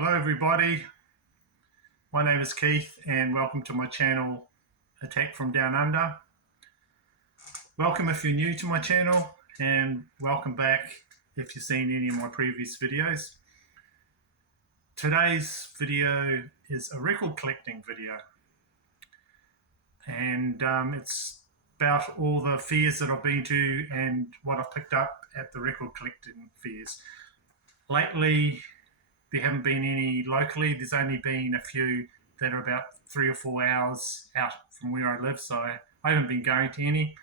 Hello everybody, my name is Keith and welcome to my channel Attack from Down Under. Welcome if you're new to my channel and welcome back if you've seen any of my previous videos. Today's video is a record collecting video and it's about all the fairs that I've been to and what I've picked up at the record collecting fairs. Lately there haven't been any locally. There's only been a few that are about 3 or 4 hours out from where I live, so I haven't been going to any.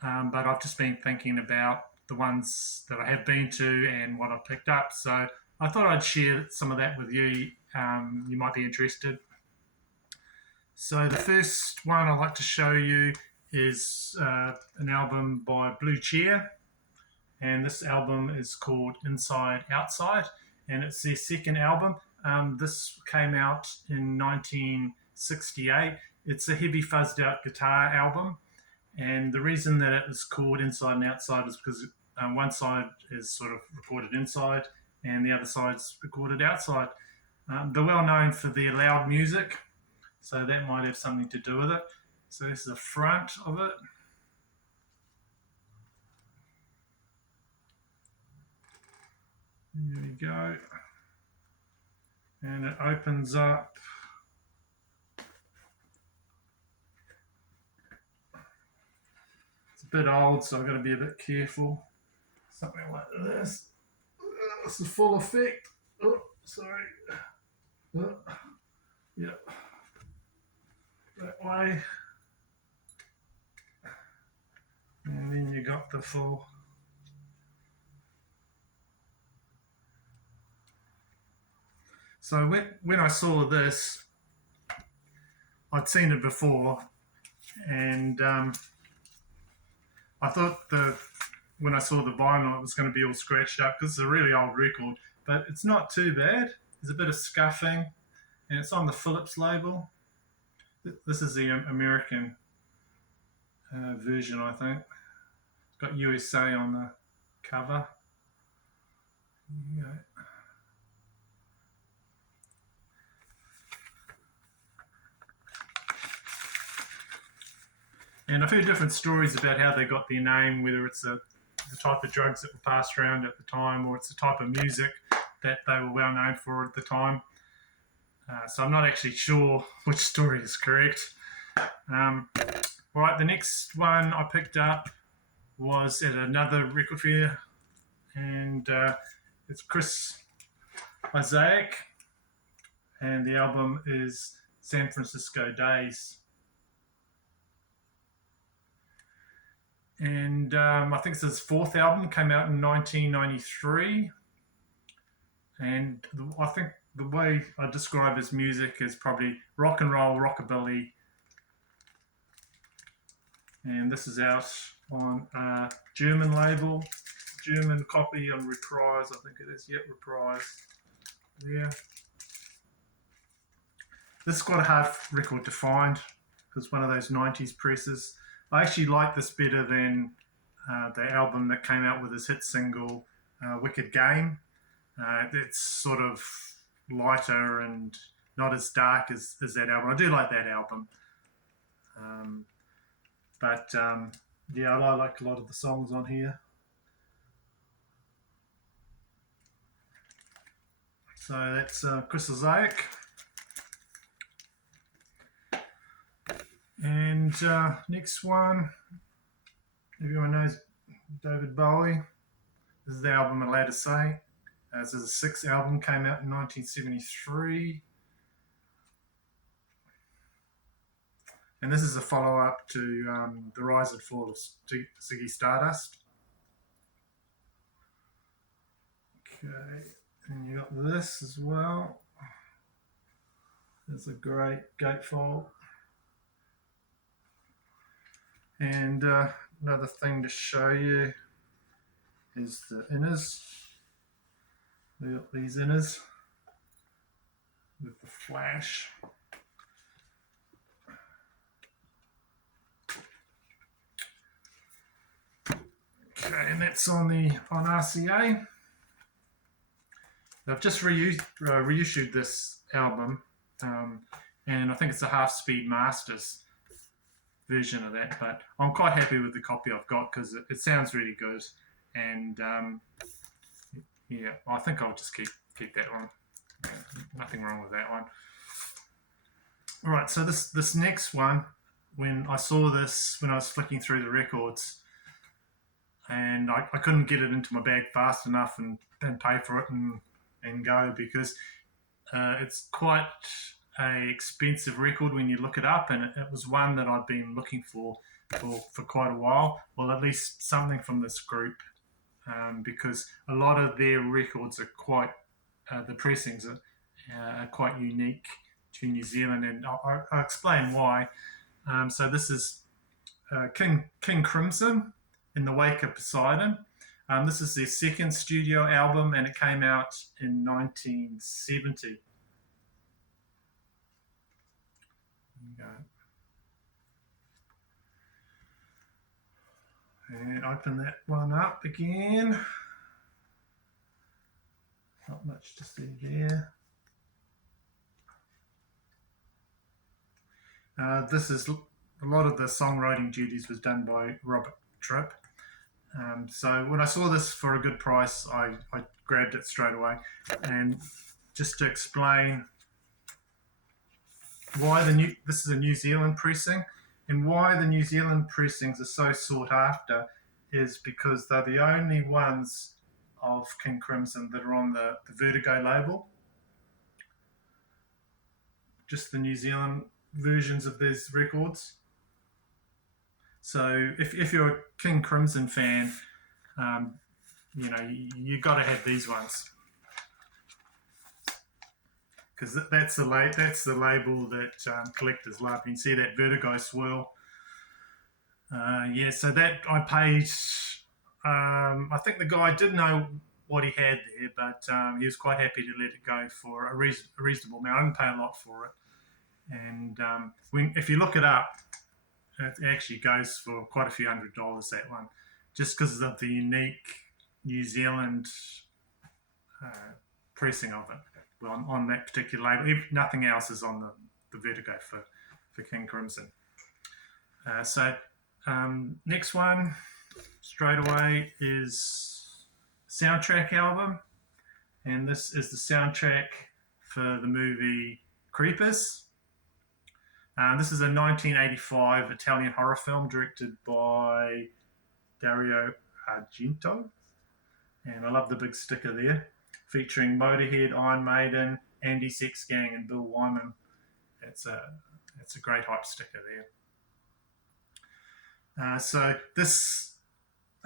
But I've just been thinking about the ones that I have been to and what I've picked up. So I thought I'd share some of that with you. You might be interested. So the first one I'd like to show you is an album by Blue Chair. And this album is called Inside Outside. And it's their second album. This came out in 1968. It's a heavy fuzzed out guitar album. And the reason that it is called Inside and Outside is because one side is sort of recorded inside and the other side's recorded outside. They're well known for their loud music, so that might have something to do with it. So this is the front of it. There we go. And it opens up. It's a bit old, so I've got to be a bit careful. Something like this. This is full effect. Oh, sorry. Yep. That way. And then you got the full. So when I saw this, I'd seen it before, and I thought when I saw the vinyl it was going to be all scratched up because it's a really old record, but it's not too bad. There's a bit of scuffing, and it's on the Philips label. This is the American version, I think. It's got USA on the cover. There you go. And I've heard different stories about how they got their name, whether it's the type of drugs that were passed around at the time or it's the type of music that they were well known for at the time. So I'm not actually sure which story is correct. All right, the next one I picked up was at another record fair, and it's Chris Isaak, and the album is San Francisco Days. And I think it's his fourth album, came out in 1993. And I think the way I describe his music is probably rock and roll, rockabilly. And this is out on a German label, German copy on Reprise, I think it is. Yep, Reprise. Yeah. This is quite a hard record to find. It's one of those 90s presses. I actually like this better than the album that came out with his hit single, Wicked Game. It's sort of lighter and not as dark as that album. I do like that album. Yeah, I like a lot of the songs on here. So that's Chris Isaak. And next one, everyone knows David Bowie. This is the album Allowed to Say. This is the sixth album, came out in 1973. And this is a follow-up to The Rise and Fall of Ziggy Stardust. Okay, and you got this as well. There's a great gatefold. And another thing to show you is the inners. We got these inners with the flash. Okay, and that's on RCA. They've just reissued this album, um, and I think it's a half-speed masters version of that. But I'm quite happy with the copy I've got because it sounds really good, and yeah, I think I'll just keep that one. Yeah, nothing wrong with that one. All right, so this next one, when I saw this when I was flicking through the records, and I couldn't get it into my bag fast enough and pay for it and go because it's quite a expensive record when you look it up, and it was one that I'd been looking for quite a while. Well, at least something from this group, because a lot of their records are quite the pressings are quite unique to New Zealand, and I'll explain why. So this is King Crimson in the Wake of Poseidon. This is their second studio album, and it came out in 1970. And open that one up again. Not much to see there. This is a lot of the songwriting duties was done by Robert Tripp. So when I saw this for a good price, I grabbed it straight away. And just to explain why this is a New Zealand pressing, and why the New Zealand pressings are so sought after is because they're the only ones of King Crimson that are on the Vertigo label. Just the New Zealand versions of these records. So if you're a King Crimson fan, you got to have these ones because that's the label that collectors love. You can see that Vertigo swirl. So that I paid. I think the guy did know what he had there, but he was quite happy to let it go for a reasonable amount. I didn't pay a lot for it, and if you look it up, it actually goes for quite a few $100s, that one, just because of the unique New Zealand pressing of it. Well, on that particular label, nothing else is on the Vertigo for King Crimson. Next one, straight away, is soundtrack album, and this is the soundtrack for the movie Creepers. This is a 1985 Italian horror film directed by Dario Argento, and I love the big sticker there, featuring Motorhead, Iron Maiden, Andy Sexgang, and Bill Wyman. It's a great hype sticker there. So this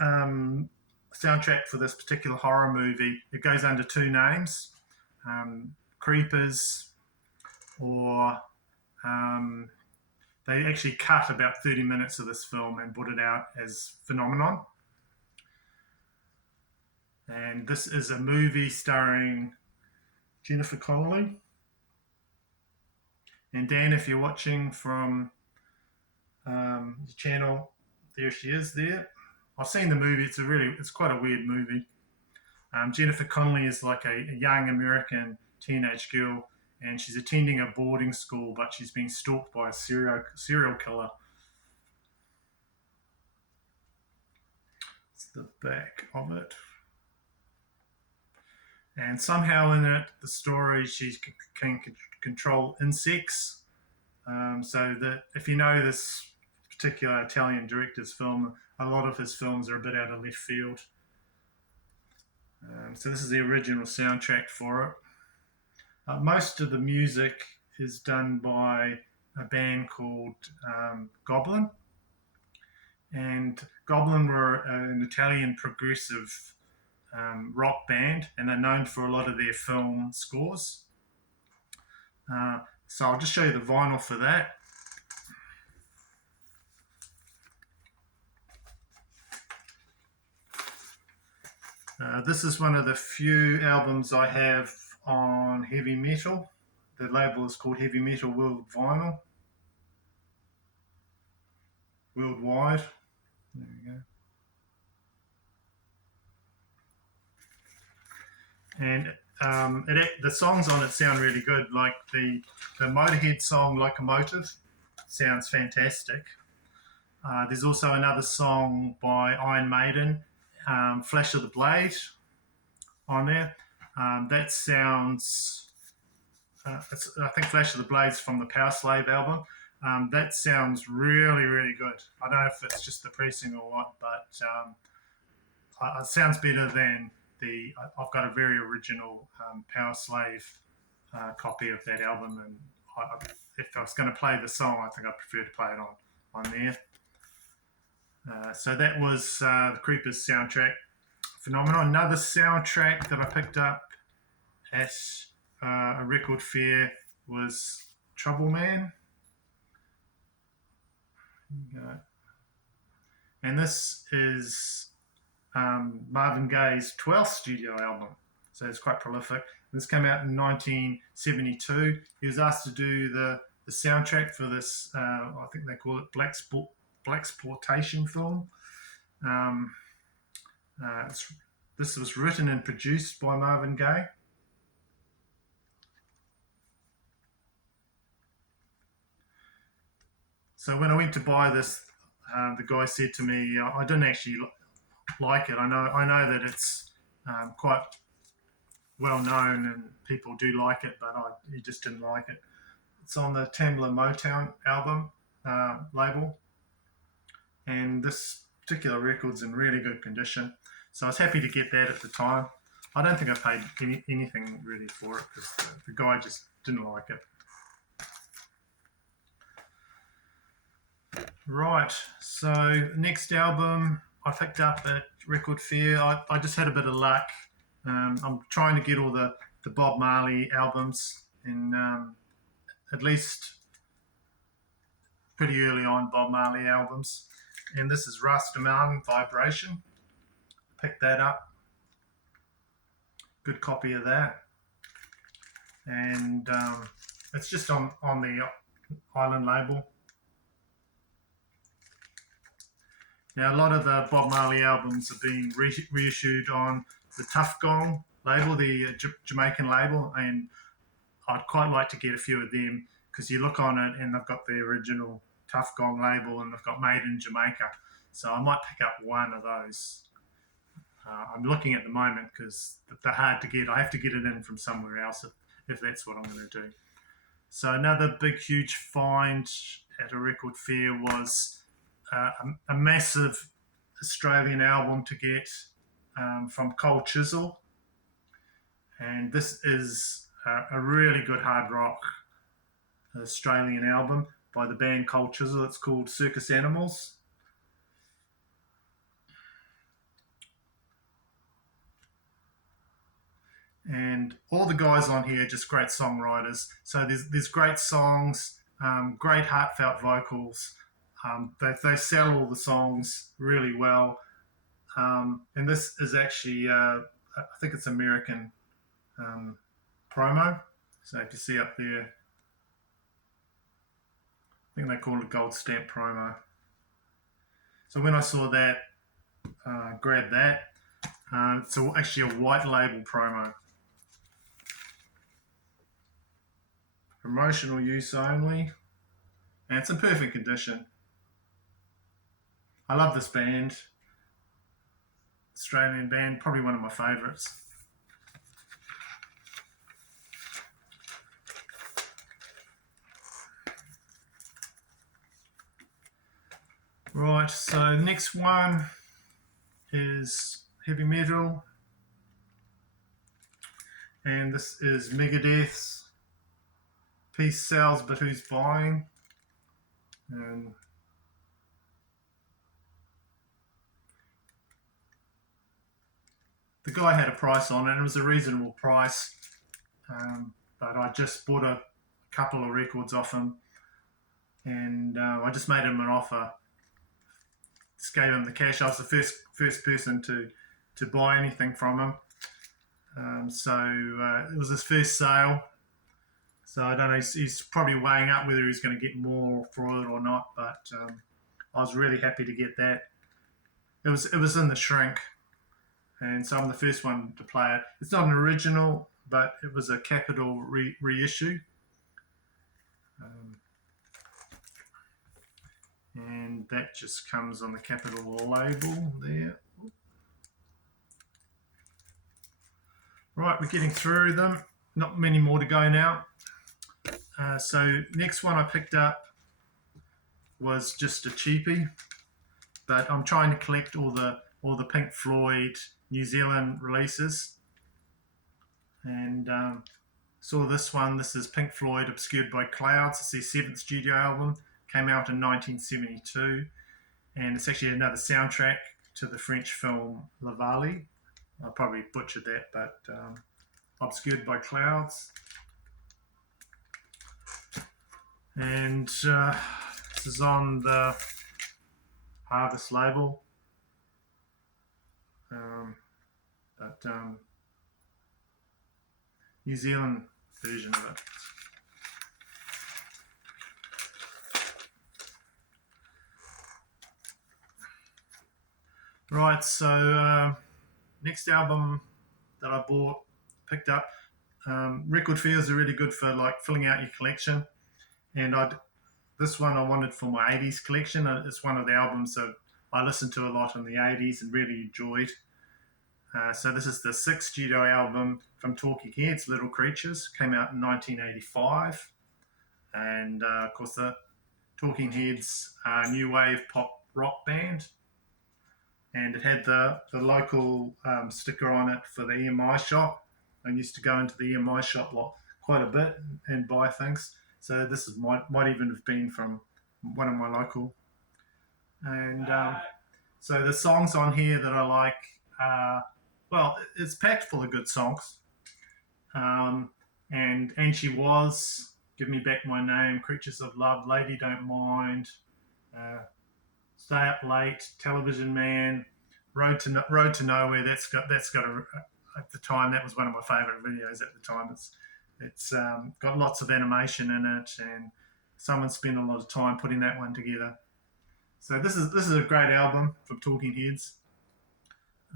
soundtrack for this particular horror movie, it goes under two names, Creepers, or they actually cut about 30 minutes of this film and put it out as Phenomenon. And this is a movie starring Jennifer Connelly. And Dan, if you're watching from the channel, there she is there. I've seen the movie. It's quite a weird movie. Jennifer Connelly is like a young American teenage girl, and she's attending a boarding school, but she's being stalked by a serial killer. It's the back of it. And somehow in it, the story, she can control insects. So that if you know this particular Italian director's film, a lot of his films are a bit out of left field. So this is the original soundtrack for it. Most of the music is done by a band called Goblin. And Goblin were an Italian progressive rock band, and they're known for a lot of their film scores. So I'll just show you the vinyl for that. This is one of the few albums I have on heavy metal. The label is called Heavy Metal World Vinyl. Worldwide. There we go. And the songs on it sound really good. Like the Motorhead song "Locomotive" sounds fantastic. There's also another song by Iron Maiden, "Flash of the Blade," on there. That sounds. I think "Flash of the Blade's" from the Power Slave album. That sounds really, really good. I don't know if it's just the pressing or what, but it sounds better than I've got a very original Power Slave copy of that album, and if I was going to play the song, I think I prefer to play it on there. So that was the Creepers soundtrack. Phenomenal. Another soundtrack that I picked up at a record fair was Trouble Man. And this is Marvin Gaye's 12th studio album, so it's quite prolific. This came out in 1972. He was asked to do the soundtrack for this, I think they call it blaxploitation film. This was written and produced by Marvin Gaye. So when I went to buy this, the guy said to me, "I didn't actually like it. I know that it's quite well known and people do like it, but he just didn't like it." It's on the Tamla Motown album label, and this particular record's in really good condition. So I was happy to get that at the time. I don't think I paid anything really for it because the guy just didn't like it. Right, so next album I picked up at Record Fair. I just had a bit of luck. I'm trying to get all the Bob Marley albums, and at least pretty early on Bob Marley albums. And this is Rasta Mountain Vibration. Picked that up. Good copy of that. And it's just on the Island label. Now, a lot of the Bob Marley albums have been reissued on the Tough Gong label, the Jamaican label, and I'd quite like to get a few of them because you look on it and they've got the original Tough Gong label and they've got Made in Jamaica. So I might pick up one of those. I'm looking at the moment because they're hard to get. I have to get it in from somewhere else if that's what I'm going to do. So another big, huge find at a record fair was a massive Australian album to get from Cold Chisel. And this is a really good hard rock Australian album by the band Cold Chisel. It's called Circus Animals. And all the guys on here are just great songwriters. So there's great songs, great heartfelt vocals. They sell all the songs really well. And this is actually, I think it's American promo. So if you see up there, I think they call it gold stamp promo. So when I saw that, grabbed that. It's actually a white label promo. Promotional use only. And it's in perfect condition. I love this band. Australian band, probably one of my favourites. Right, so next one is heavy metal. And this is Megadeth's Peace Sells But Who's Buying? And the guy had a price on it, and it was a reasonable price. But I just bought a couple of records off him, and I just made him an offer. Just gave him the cash. I was the first person to buy anything from him. So it was his first sale. So I don't know, he's probably weighing up whether he's going to get more for it or not, but I was really happy to get that. It was in the shrink, and so I'm the first one to play it. It's not an original, but it was a Capitol reissue. And that just comes on the Capitol label there. Right, we're getting through them. Not many more to go now. So next one I picked up was just a cheapie, but I'm trying to collect all the Pink Floyd New Zealand releases, and saw this one. This is Pink Floyd Obscured by Clouds. It's their 7th studio album. Came out in 1972, and it's actually another soundtrack to the French film La Vallée. I probably butchered that, but Obscured by Clouds. And this is on the Harvest label. New Zealand version of it. Right, so next album that I picked up. Record fairs are really good for like filling out your collection, and this one I wanted for my 80s collection. It's one of the albums that I listened to a lot in the 80s and really enjoyed. So this is the 6th studio album from Talking Heads, Little Creatures. Came out in 1985, and of course the Talking Heads new wave pop rock band. And it had the local sticker on it for the EMI shop. I used to go into the EMI shop quite a bit and buy things. So this might even have been from one of my local. And so the songs on here that I like, well, it's packed full of good songs. And She Was, Give Me Back My Name, Creatures of Love, Lady Don't Mind, Stay Up Late, Television Man, Road to Nowhere. That's got at the time, that was one of my favourite videos at the time. It's got lots of animation in it, and someone spent a lot of time putting that one together. So this is a great album from Talking Heads.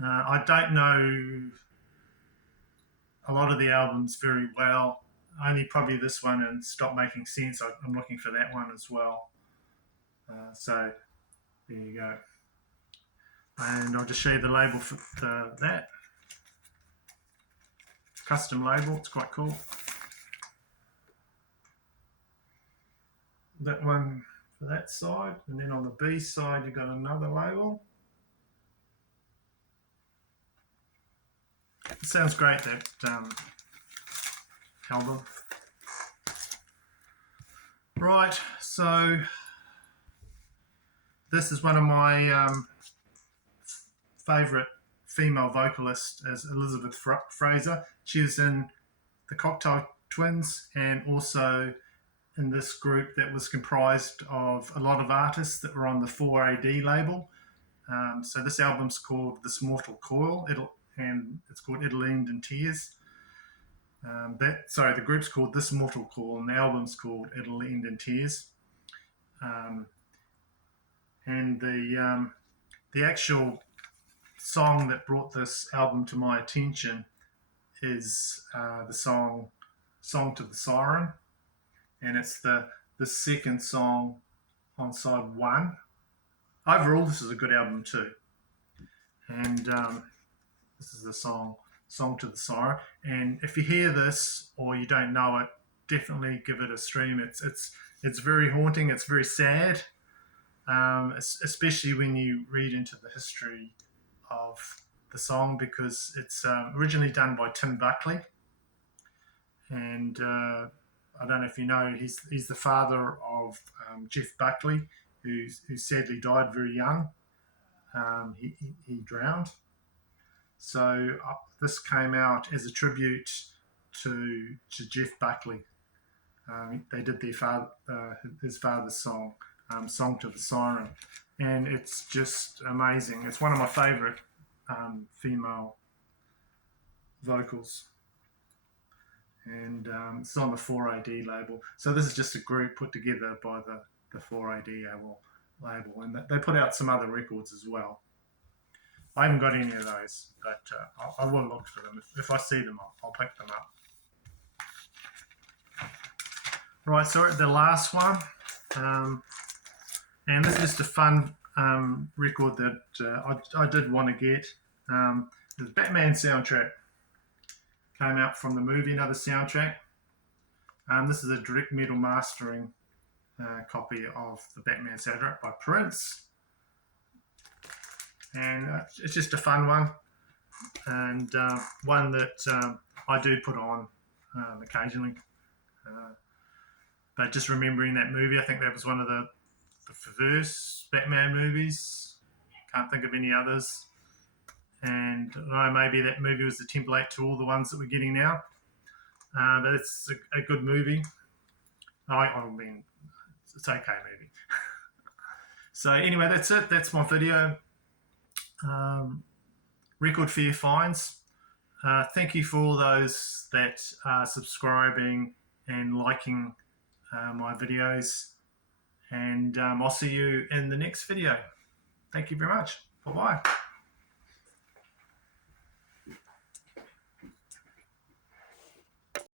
I don't know a lot of the albums very well. Only probably this one and Stop Making Sense. I'm looking for that one as well. So there you go. And I'll just show you the label for that. Custom label, it's quite cool. That one for that side, and then on the B side you've got another label. It sounds great, that album. Right, so this is one of my favourite female vocalists, as Elizabeth Fraser. She was in the Cocktail Twins and also in this group that was comprised of a lot of artists that were on the 4AD label. So this album's called This Mortal Coil, and it's called It'll End in Tears. The group's called This Mortal Coil, and the album's called It'll End in Tears. And the actual song that brought this album to my attention is the song to the Siren, and it's the second song on side 1. Overall, this is a good album too, and this is the song to the Siren. And if you hear this or you don't know it, definitely give it a stream. It's very haunting. It's very sad, especially when you read into the history of the song, because it's originally done by Tim Buckley, and I don't know if you know, he's the father of Jeff Buckley, who sadly died very young. He drowned. So this came out as a tribute to Jeff Buckley. They did his father's song, Song to the Siren, and it's just amazing. It's one of my favourite female vocals, and it's on the 4AD label. So this is just a group put together by the 4AD label, and they put out some other records as well. I haven't got any of those, but I will look for them. If I see them, I'll pick them up. Right, so the last one, and this is just a fun record that I did want to get. The Batman soundtrack came out from the movie, another soundtrack. This is a direct metal mastering copy of the Batman soundtrack by Prince, and it's just a fun one, and one that I do put on occasionally. But just remembering that movie, I think that was one of the first Batman movies. Can't think of any others. And maybe that movie was the template to all the ones that we're getting now. But it's a good movie. I mean, it's okay movie. So anyway, that's it. That's my video. Record Fair Finds. Thank you for all those that are subscribing and liking my videos. And I'll see you in the next video. Thank you very much. Bye-bye.